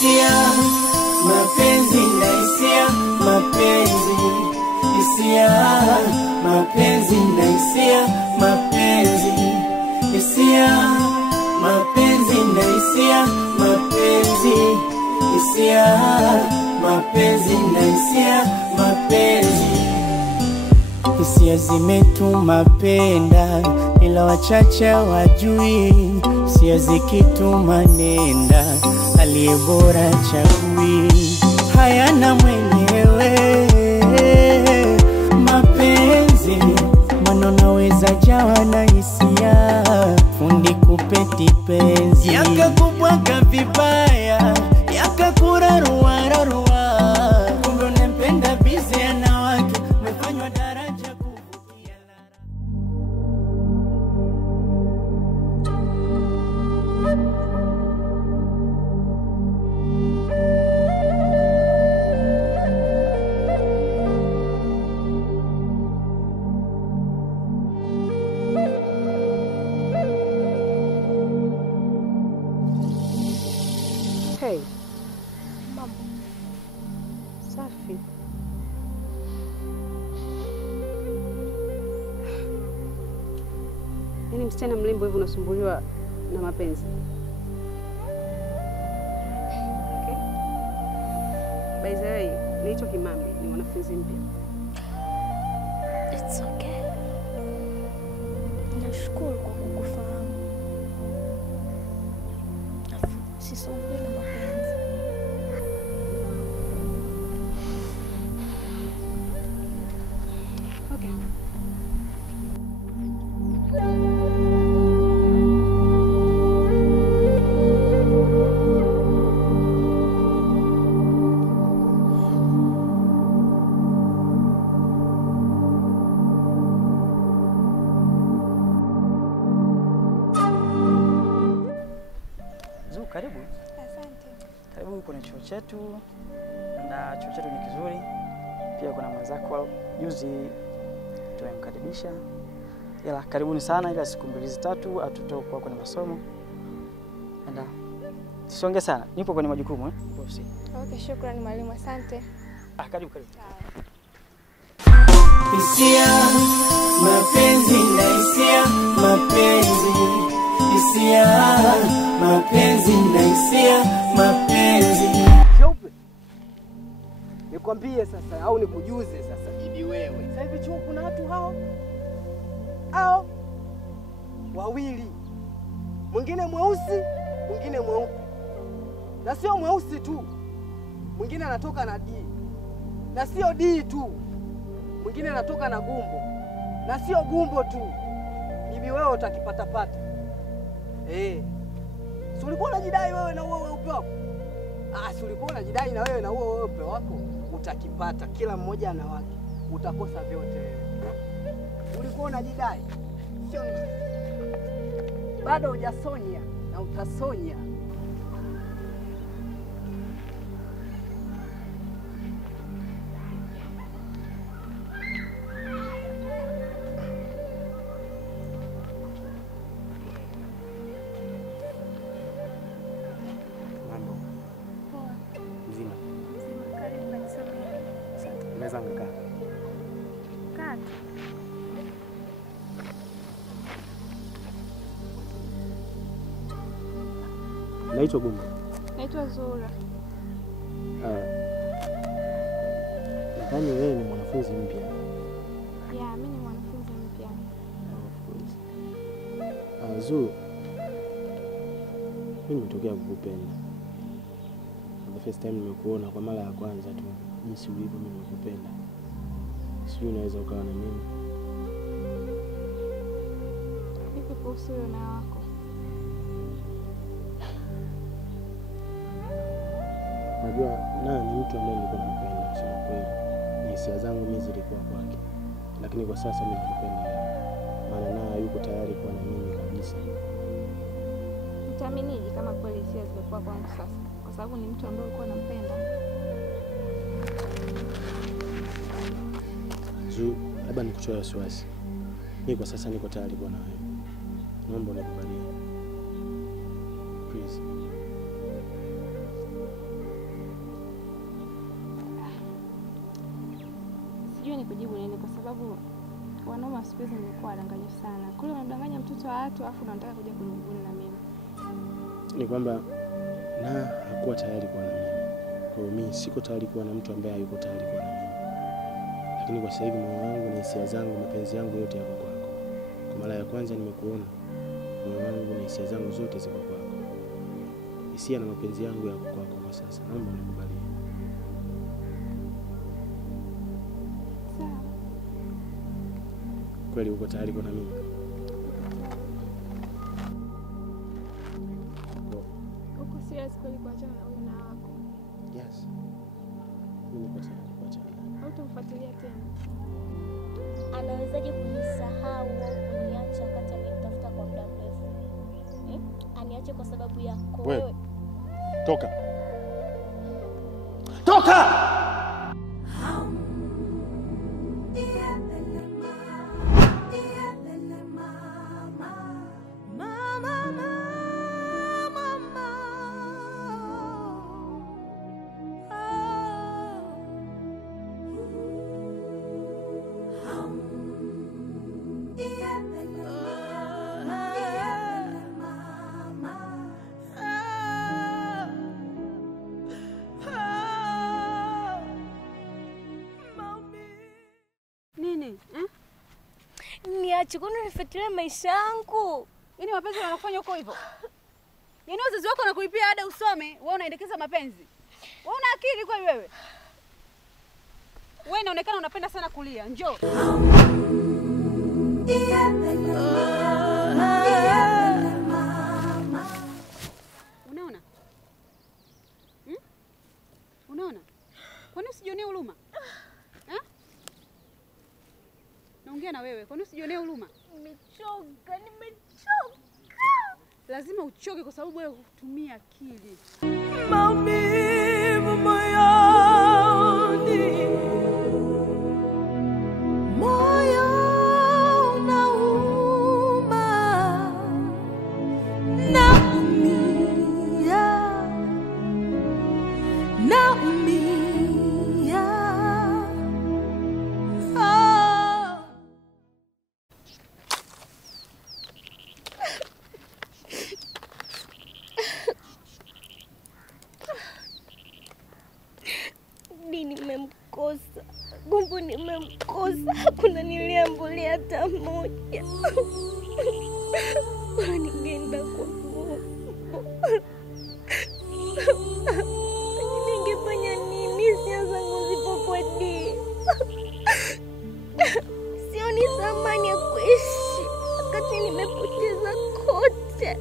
hisia, mapenzi na hisia, mapenzi, hisia, mapenzi na hisia, mapenzi, hisia, mapenzi na hisia, mapenzi, hisia, mapenzi na hisia, mapenzi. Hisia zimetuma penda, ila wachache wajui. Hisia zikituma nenda, aliye bora chagui. Hayana mwenyewe mapenzi, maana naweza jawa na hisia. Fundi kupeti penzi, yakakubwaga vibaya, yakakurarua rarua. Kumbe unempenda bizi ana wake, umefanywa daraja kuvukia lara. Hey. Mama. Safi. Yaani msichana mlembo hivi unasumbuliwa na mapenzi. Okay. By the way, naitwa Kimambi, ni mwanafunzi mpya. It's okay. Nashukuru kwa kukufahamu. Sisumbui na mapenzi. Okay. Karibu. Asante. Karibu kwenye chuo chetu, na chuo chetu ni kizuri. Pia kuna mwenzako juzi tumemkaribisha. Ila karibuni sana, ila siku 2-3 atutoka kwenye masomo. Enda. Sisonge sana. Nipo kwenye majukumu ofisi. Okay, shukrani mwalimu, asante. Karibu. Hisia, mapenzi na hisia, mapenzi, hisia, mapenzi na hisia, mapenzi. Cheupe. Nikwambie sasa au nikujuze sasa bibi wewe. Sasa hivi chuo kuna watu hao wawili. Mwingine mweusi, mwingine mweupe. Na sio mweusi tu. Mwingine anatoka na D. Na sio D tu. Mwingine anatoka na gumbo. Na sio gumbo tu. Bibi wewe utakipata. Si ulikuwa unajidai wewe na wewe weupe wako? Si ulikuwa unajidai na wewe na wewe weupe wako? Utakipata, kila mmoja ana wake. Utakosa vyote wewe. Ulikuwa unajidai. Sio bado hujasonya na utasonya. Naitwa Gumbo. Naitwa Zura. Nadhani wewe ni mwanafunzi mpya. Yeah, mimi ni mwanafunzi mpya. Zuru. Mimi nimetokea kukupenda. The first time nimekuona kwa mara ya kwanza tu, jinsi ulivyo mimi nimekupenda. Sijui unaweza ukawa na mimi. Vipi kuhusu wewe na wako? Najua ni mtu ambaye nilikuwa nampenda kusema kweli. Hisia zangu mimi zilikuwa kwake. Lakini kwa sasa mimi nakupenda wewe. Maana yuko tayari kuwa na mimi kabisa. Utaminiji kama kweli hisia zimekuwa kwangu sasa? Kwa sababu ni mtu ambaye ulikuwa unampenda. Labda nikuchoe wasiwasi. Mimi kwa sasa niko tayari kuwa na wewe. Naomba unikubalie. Please. sijui nikujibu nini kwa sababu wanaume siku hizi nimekuwa wadanganyifu sana. Kule unadanganya mtoto wa watu afu unataka kuja kunibuni na mimi. Ni kwamba na hakuwa tayari kuwa na mimi. Kwa hiyo mimi siko tayari kuwa na mtu ambaye hayuko tayari kuwa na mimi. Lakini kwa sasa hivi moyo wangu na hisia zangu, mapenzi yangu yote yako kwako. Kwa mara ya kwanza nimekuona, moyo wangu na hisia zangu zote ziko kwako. Hisia na mapenzi yangu yako kwako kwa sasa. Naomba unikubalie. Sawa. Kweli uko tayari kuwa na mimi? Uko serious kweli kuachana na huyo na wako? Yes. Mimi niko tayari kuachana. Hautamfuatilia tena? Anawezaje kunisahau au kuniacha wakati amenitafuta kwa muda mrefu? Aniache kwa sababu yako wewe. Toka. Toka! Niache kuna nifuatilia maisha yangu. Yaani mapenzi wanakufanya huko hivyo? Yaani wazazi wako wanakulipia ada usome, wewe unaendekeza mapenzi. Wewe una akili kweli wewe? Wewe inaonekana unapenda sana kulia. Njoo. Unaona? Unaona? Kwani usijionee huruma? Naongea na wewe. Kwani usijionee huruma? Nimechoka. Lazima uchoke kwa sababu wewe hutumia akili. Maumivu moyoni, moyo unauma, naumia. Nimemkosa. Gumbo nimemkosa. Hakuna niliambulia hata moja. Bora ningeenda kwa Mungu. Ningefanya nini hisia zangu zipokuwa di? Sioni thamani ya kuishi wakati nimepoteza kote.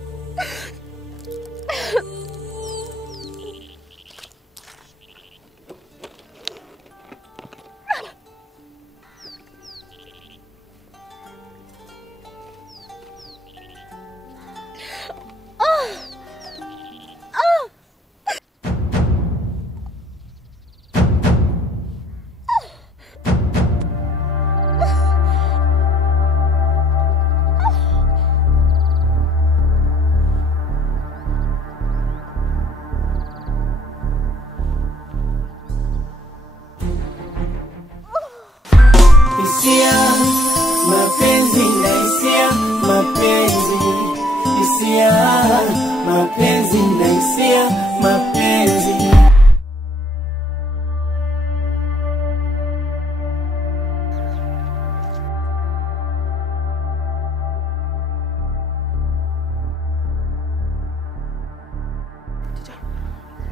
Hisia, mapenzi na hisia, mapenzi. Hisia, mapenzi na hisia, mapenzi.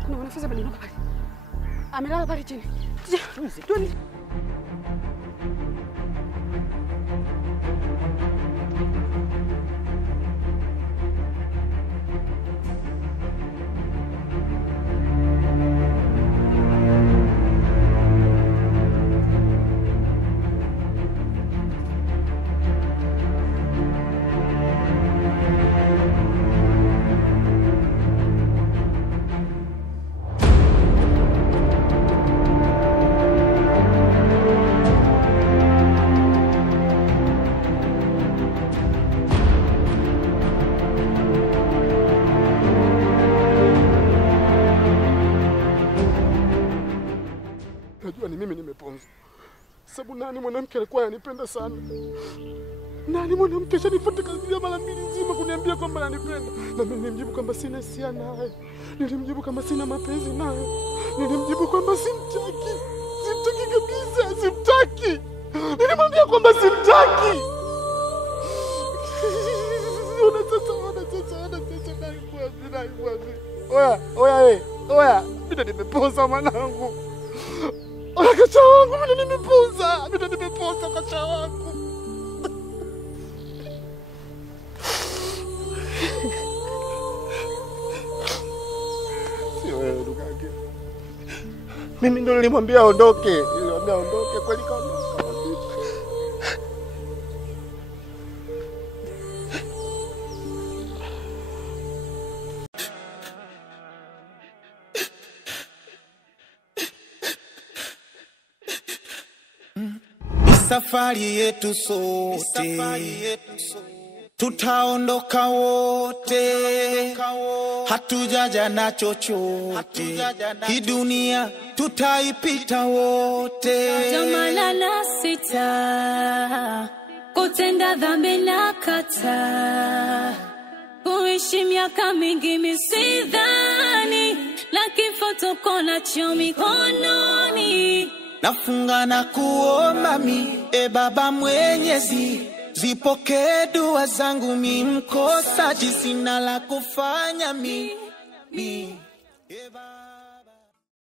Kuna mwanafunzi ameninuka pale. Amelala pale chini. Twende. Najua ni mimi nimeponzwa. Sababu nani mwanamke alikuwa ananipenda sana? Nani mwanamke shanifuata kazi mara mbili nzima kuniambia kwamba ananipenda? Na mimi nilimjibu kwamba sina hisia naye. Nilimjibu kama sina mapenzi naye. Nilimjibu kwamba simtaki. Simtaki kabisa, simtaki. Nilimwambia kwamba simtaki. Ona sasa Oya, mimi nimepoza mwanangu. Oya kacha wangu, mimi nimepoza kacha wangu. Sio wewe ndugu yake. Mimi ndo nilimwambia aondoke. Nilimwambia aondoke, kweli kaondoka. Safari yetu sote, tutaondoka wote, hatujaja na chochote, hii dunia tutaipita wote. Jamalala sita, kutenda dhambi na kata, kuishi miaka mingi misidhani, lakini foto nacho mikononi. Nafunga na kuomba e Baba Mwenyezi, zipokee dua zangu mkosaji, sina la kufanya